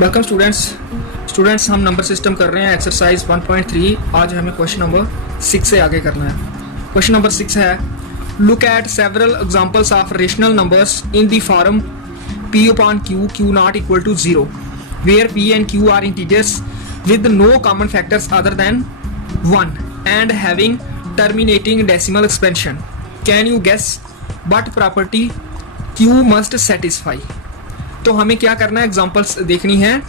Welcome students हम number system कर रहे हैं एक्सरसाइज 1.3। आज हमें क्वेश्चन नंबर 6 से आगे करना है। क्वेश्चन नंबर 6 है, look at several examples of rational numbers in the form p upon q q not equal to 0 where p and q are integers with no common factors other than 1 and having terminating decimal expansion. Can you guess what property q must satisfy? तो हमें क्या करना है, examples देखनी है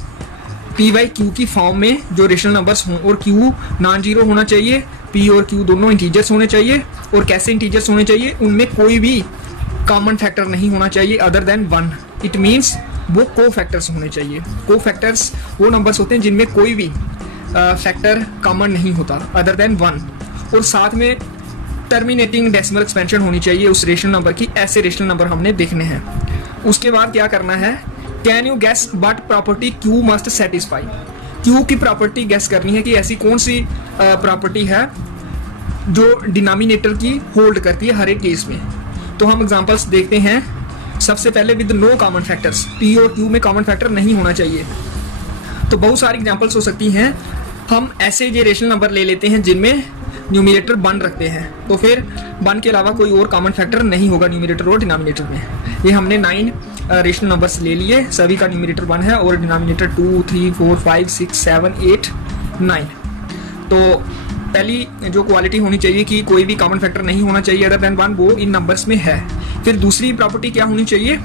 p by Q की form में जो रेशनल नंबर्स हों और q नॉन जीरो होना चाहिए, p और q दोनों इंटीजर्स होने चाहिए। और कैसे इंटीजर्स होने चाहिए, उनमें कोई भी कॉमन फैक्टर नहीं होना चाहिए अदर देन 1। इट मीन्स वो को फैक्टर्स होने चाहिए। को फैक्टर्स वो नंबर्स होते हैं जिनमें कोई भी फैक्टर कॉमन नहीं होता अदर देन 1। और साथ में टर्मिनेटिंग डेसिमल एक्सपेंशन होनी चाहिए उस रेशनल नंबर की। ऐसे रेशनल नंबर हमने देखने हैं। उसके बाद क्या करना है, can you guess what property Q must satisfy. Q की प्रॉपर्टी गेस करनी है कि ऐसी कौन सी प्रॉपर्टी है जो डिनोमिनेटर की होल्ड करती है हर एक केस में। तो हम एग्जांपल्स देखते हैं। सबसे पहले with no common factors, P और क्यू में कॉमन फैक्टर नहीं होना चाहिए। तो बहुत सारी एग्जांपल्स हो सकती हैं। हम ऐसे ये रेशनल नंबर ले लेते हैं जिनमें न्यूमिनेटर 1 रखते हैं, तो फिर 1 के अलावा कोई और कॉमन फैक्टर नहीं होगा न्यूमिनेटर और डिनोमिनेटर में। ये हमने 9 रेशनल नंबर्स ले लिए, सभी का न्यूमिनेटर 1 है और डिनोमिनेटर 2, 3, 4, 5, 6, 7, 8, 9। तो पहली जो क्वालिटी होनी चाहिए कि कोई भी कॉमन फैक्टर नहीं होना चाहिए अदर देन 1, वो इन नंबर्स में है। फिर दूसरी प्रॉपर्टी क्या होनी चाहिए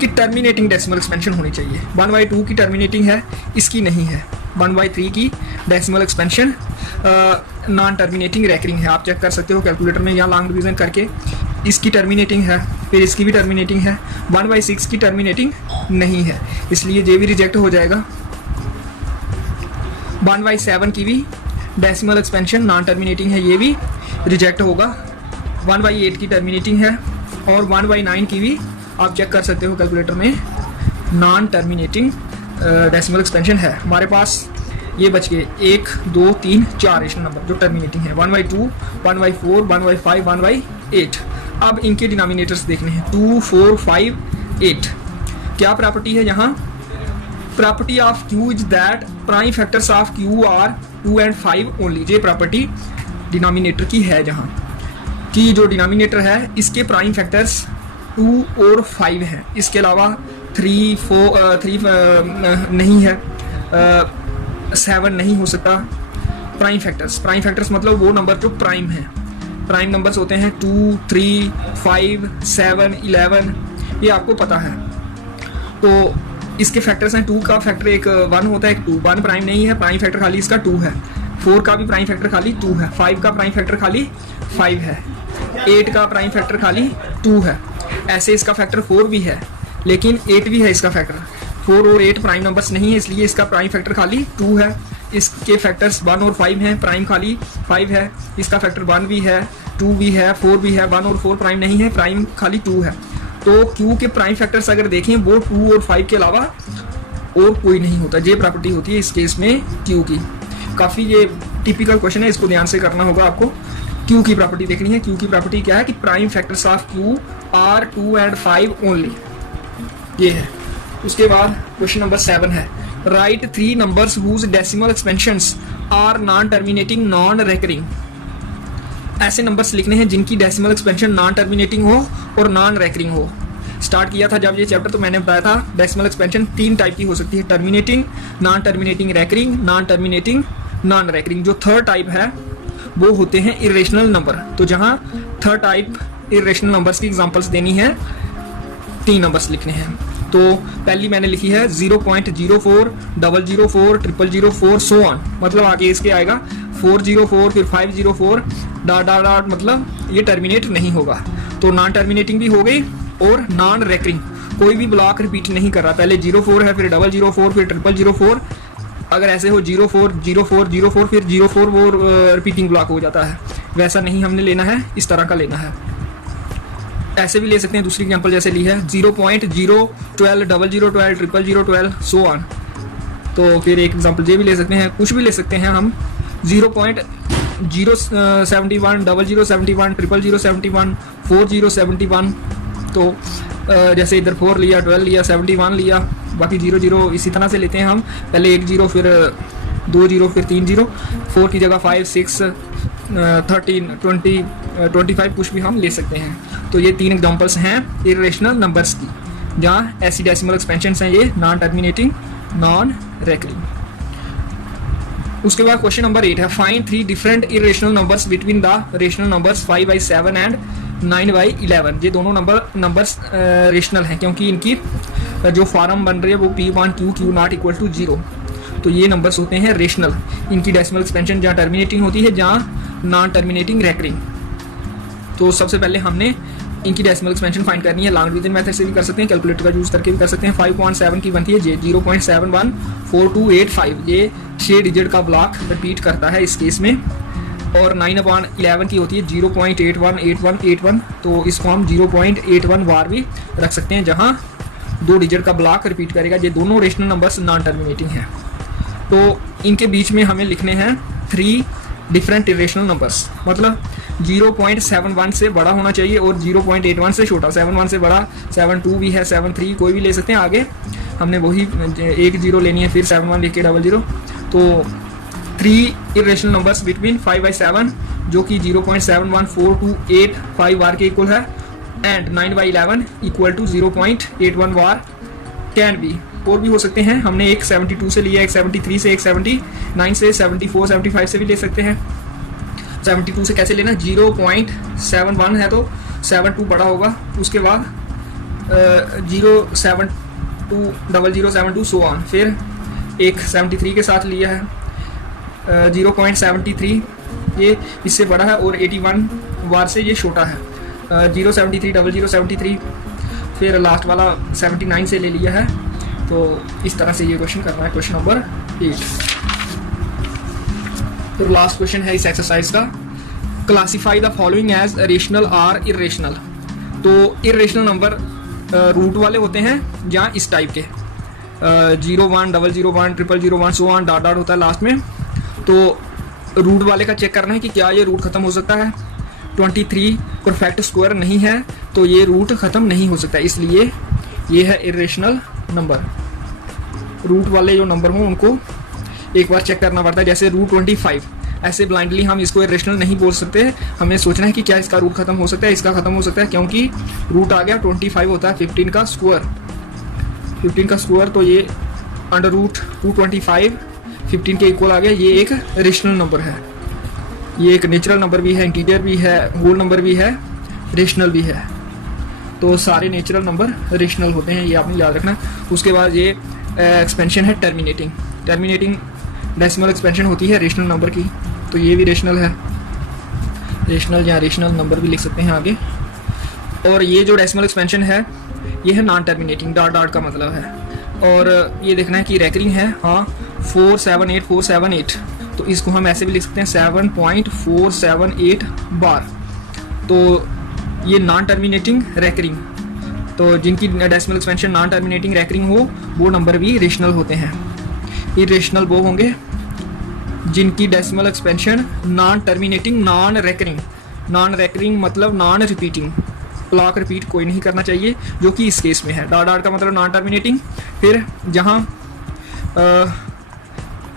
कि टर्मिनेटिंग डेसिमल एक्सपेंशन होनी चाहिए। 1/2 की टर्मिनेटिंग है, इसकी नहीं है। 1/3 की decimal expansion non terminating recurring है। आप चेक कर सकते हो कैलकुलेटर में या लॉन्ग डिवीजन करके। इसकी टर्मिनेटिंग है, फिर इसकी भी टर्मिनेटिंग है। 1/6 की टर्मिनेटिंग नहीं है, इसलिए ये भी रिजेक्ट हो जाएगा। 1/7 की भी डेसिमल एक्सपेंशन नॉन टर्मिनेटिंग है, ये भी रिजेक्ट होगा। 1/8 की टर्मिनेटिंग है और 1/9 की भी आप चेक कर सकते हो कैलकुलेटर में नॉन टर्मिनेटिंग डेसिमल एक्सपेंशन है। हमारे पास ये बच गए 1, 2, 3, 4 रेशनल नंबर जो टर्मिनेटिंग है। 1/2, 1/4, 1/5, 1/8। अब इनके डिनोमिनेटर्स देखने हैं 2, 4, 5, 8। क्या प्रॉपर्टी है यहाँ, property of Q is that prime factors of Q R 2 and 5 only. ये प्रॉपर्टी डिनोमिनेटर की है, जहाँ की जो डिनोमिनेटर है इसके प्राइम फैक्टर्स 2 और 5 हैं। इसके अलावा 3, 4 नहीं है, 7 नहीं हो सकता। प्राइम फैक्टर्स मतलब वो नंबर जो प्राइम है। प्राइम नंबर्स होते हैं 2, 3, 5, 7, 11, ये आपको पता है। तो इसके फैक्टर्स हैं, 2 का फैक्टर एक 1 होता है, एक 2। 1 प्राइम नहीं है, प्राइम फैक्टर खाली इसका 2 है। 4 का भी प्राइम फैक्टर खाली 2 है। 5 का प्राइम फैक्टर खाली 5 है। 8 का प्राइम फैक्टर खाली 2 है। ऐसे इसका फैक्टर 4 भी है, लेकिन 8 भी है इसका फैक्टर। 4 और 8 प्राइम नंबर्स नहीं है, इसलिए इसका प्राइम फैक्टर खाली 2 है। इसके फैक्टर्स 1 और 5 हैं, प्राइम खाली 5 है। इसका फैक्टर 1 भी है, 2 भी है, 4 भी है। 1 और 4 प्राइम नहीं है, प्राइम खाली 2 है। तो Q के प्राइम फैक्टर्स अगर देखें वो 2 और 5 के अलावा और कोई नहीं होता। ये प्रॉपर्टी होती है इस केस में Q की। काफ़ी ये टिपिकल क्वेश्चन है, इसको ध्यान से करना होगा आपको। Q की प्रॉपर्टी देखनी है। Q की प्रॉपर्टी क्या है कि prime factors of Q are 2 and 5 only, ये है। उसके बाद क्वेश्चन नंबर 7 है, right 3 numbers whose decimal expansions are non terminating non recurring. ऐसे नंबर्स लिखने हैं जिनकी डेसिमल एक्सपेंशन नॉन टर्मिनेटिंग हो और नॉन रेकरिंग हो। स्टार्ट किया था जब ये चैप्टर तो मैंने बताया था डेसिमल एक्सपेंशन 3 टाइप की हो सकती है, terminating, non terminating recurring, non terminating non recurring. जो थर्ड टाइप है वो होते हैं इरेशनल नंबर। तो जहाँ थर्ड टाइप इरेशनल नंबर्स की एग्जांपल्स देनी है, 3 नंबर्स लिखने हैं। तो पहली मैंने लिखी है 0.04, 004, 004 सो ऑन, मतलब आगे इसके आएगा 404, फिर 504 डॉट डॉट डॉट, मतलब ये टर्मिनेट नहीं होगा। तो नॉन टर्मिनेटिंग भी हो गई और नॉन रेकरिंग, कोई भी ब्लॉक रिपीट नहीं कर रहा। पहले 04 है, फिर 004, फिर 004। अगर ऐसे हो 04, 04, 04, फिर 04 वो रिपीटिंग ब्लॉक हो जाता है। वैसा नहीं हमने लेना है, इस तरह का लेना है। ऐसे भी ले सकते हैं। दूसरी एग्जांपल जैसे ली है 0.012, 0012, 00012 सो ऑन। तो फिर एक एग्जांपल ये भी ले सकते हैं, कुछ भी ले सकते हैं हम। 0.071, 0071, 00071, 4071। तो जैसे इधर 4 लिया, 12 लिया, 71 लिया, बाकी 0 0 इसी तरह से लेते हैं हम। पहले 1 0, फिर 2 0, फिर 3 0, 4 की जगह 5 6 13 20 25 कुछ भी हम ले सकते हैं। तो ये 3 एग्जांपल्स हैं इरेशनल नंबर्स की, जहाँ ऐसी डेसिमल एक्सपेंशंस हैं ये नॉन टर्मिनेटिंग, नॉन रेकरिंग। उसके बाद क्वेश्चन नंबर 8 है, find 3 different irrational numbers between the rational numbers 5/7 and 9/11। ये दोनों नंबर्स रेशनल हैं, क्योंकि इनकी जो फॉर्म बन रही है वो P1 Q not equal to 0। तो ये नंबर्स होते हैं रेशनल। इनकी डेसिमल एक्सपेंशन जहाँ टर्मिनेटिंग होती है, जहाँ नॉन टर्मिनेटिंग रेकरिंग। तो सबसे पहले हमने इनकी डेसिमल एक्सपेंशन फाइंड करनी है। लॉन्ग डिवीजन मेथड से भी कर सकते हैं, कैलकुलेटर का यूज़ करके भी कर सकते हैं। 5.7 की बनती है जे 0.714285। ये 6 डिजिट का ब्लॉक रिपीट करता है इस केस में। और 9/11 की होती है 0.818181। तो इसको हम 0.81 बार भी रख सकते हैं, जहाँ 2 डिजिट का ब्लॉक रिपीट करेगा। ये दोनों रेशनल नंबर्स नॉन टर्मिनेटिंग हैं। तो इनके बीच में हमें लिखने हैं 3 डिफरेंट इरेशनल नंबर्स, मतलब 0.71 से बड़ा होना चाहिए और 0.81 से छोटा। 71 से बड़ा 72 भी है, 73 कोई भी ले सकते हैं। आगे हमने वही 1 0 लेनी है, फिर 71 लेके 00। तो 3 इरेशनल नंबर्स बिटवीन 5/7, जो कि 0.71428 बार के इक्वल है, and 9/11 equal to 0.81 bar can be. और भी हो सकते हैं, हमने एक 72 से लिया, एक 73 से, एक 79 से, 74 75 से भी ले सकते हैं। 72 से कैसे लेना, 0.71 है तो 72 बड़ा होगा, उसके बाद 072 0072 सो ऑन। फिर एक 73 के साथ लिया है 0.73, ये इससे बड़ा है, और 81 बार से ये छोटा है 073 0073। फिर लास्ट वाला 79 से ले लिया है। तो इस तरह से ये क्वेश्चन करना है, क्वेश्चन नंबर 8। तो लास्ट क्वेश्चन है इस एक्सरसाइज का, classify the following as rational और इरेशनल। तो इरेशनल नंबर रूट वाले होते हैं, जहाँ इस टाइप के 0 1 001 0001 सो ऑन डॉट डॉट होता है लास्ट में। तो रूट वाले का चेक करना है कि क्या ये रूट ख़त्म हो सकता है। 23 परफेक्ट स्क्वायर नहीं है तो ये रूट ख़त्म नहीं हो सकता, इसलिए ये है इरेशनल नंबर। रूट वाले जो नंबर हों उनको एक बार चेक करना पड़ता है। जैसे रूट 25, ऐसे ब्लाइंडली हम इसको इरेशनल नहीं बोल सकते। हमें सोचना है कि क्या इसका रूट खत्म हो सकता है, इसका खत्म हो सकता है, क्योंकि रूट आ गया 25 होता है 15 का स्क्वायर। 15 का स्क्वायर, तो ये अंडर रूट 225 15 के इक्वल आ गया। ये एक रेशनल नंबर है, ये एक नेचुरल नंबर भी है, इंटीजर भी है, होल नंबर भी है, रेशनल भी है। तो सारे नेचुरल नंबर रेशनल होते हैं, ये आपने याद रखना। उसके बाद ये एक्सपेंशन है टर्मिनेटिंग। टर्मिनेटिंग डेसिमल एक्सपेंशन होती है रेशनल नंबर की, तो ये भी रेशनल है, रेशनल या रेशनल नंबर भी लिख सकते हैं आगे। और ये जो डेसिमल एक्सपेंशन है ये है नॉन टर्मिनेटिंग, डॉट डॉट का मतलब है। और ये देखना है कि रेकरिंग है, हाँ 478478। तो इसको हम ऐसे भी लिख सकते हैं 7.478 बार। तो ये नॉन टर्मिनेटिंग रेकरिंग, तो जिनकी decimal expansion non terminating recurring हो वो नंबर भी रेशनल होते हैं। इरेशनल वो होंगे जिनकी decimal expansion non terminating non recurring. Non recurring मतलब नॉन रिपीटिंग, ब्लॉक रिपीट कोई नहीं करना चाहिए, जो कि इस केस में है। डॉट डॉट का मतलब नॉन टर्मिनेटिंग। फिर जहाँ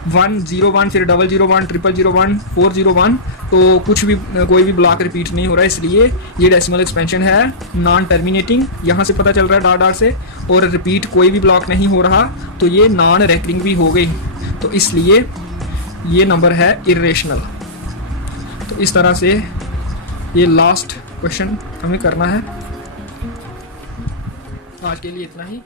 101 फिर 001 001 401, तो कुछ भी कोई भी ब्लॉक रिपीट नहीं हो रहा है, इसलिए ये डेसिमल एक्सपेंशन है नॉन टर्मिनेटिंग। यहाँ से पता चल रहा है डॉट डॉट से, और रिपीट कोई भी ब्लॉक नहीं हो रहा, तो ये नॉन रेकरिंग भी हो गई, तो इसलिए ये नंबर है इरेशनल। तो इस तरह से ये लास्ट क्वेश्चन हमें करना है। आज के लिए इतना ही।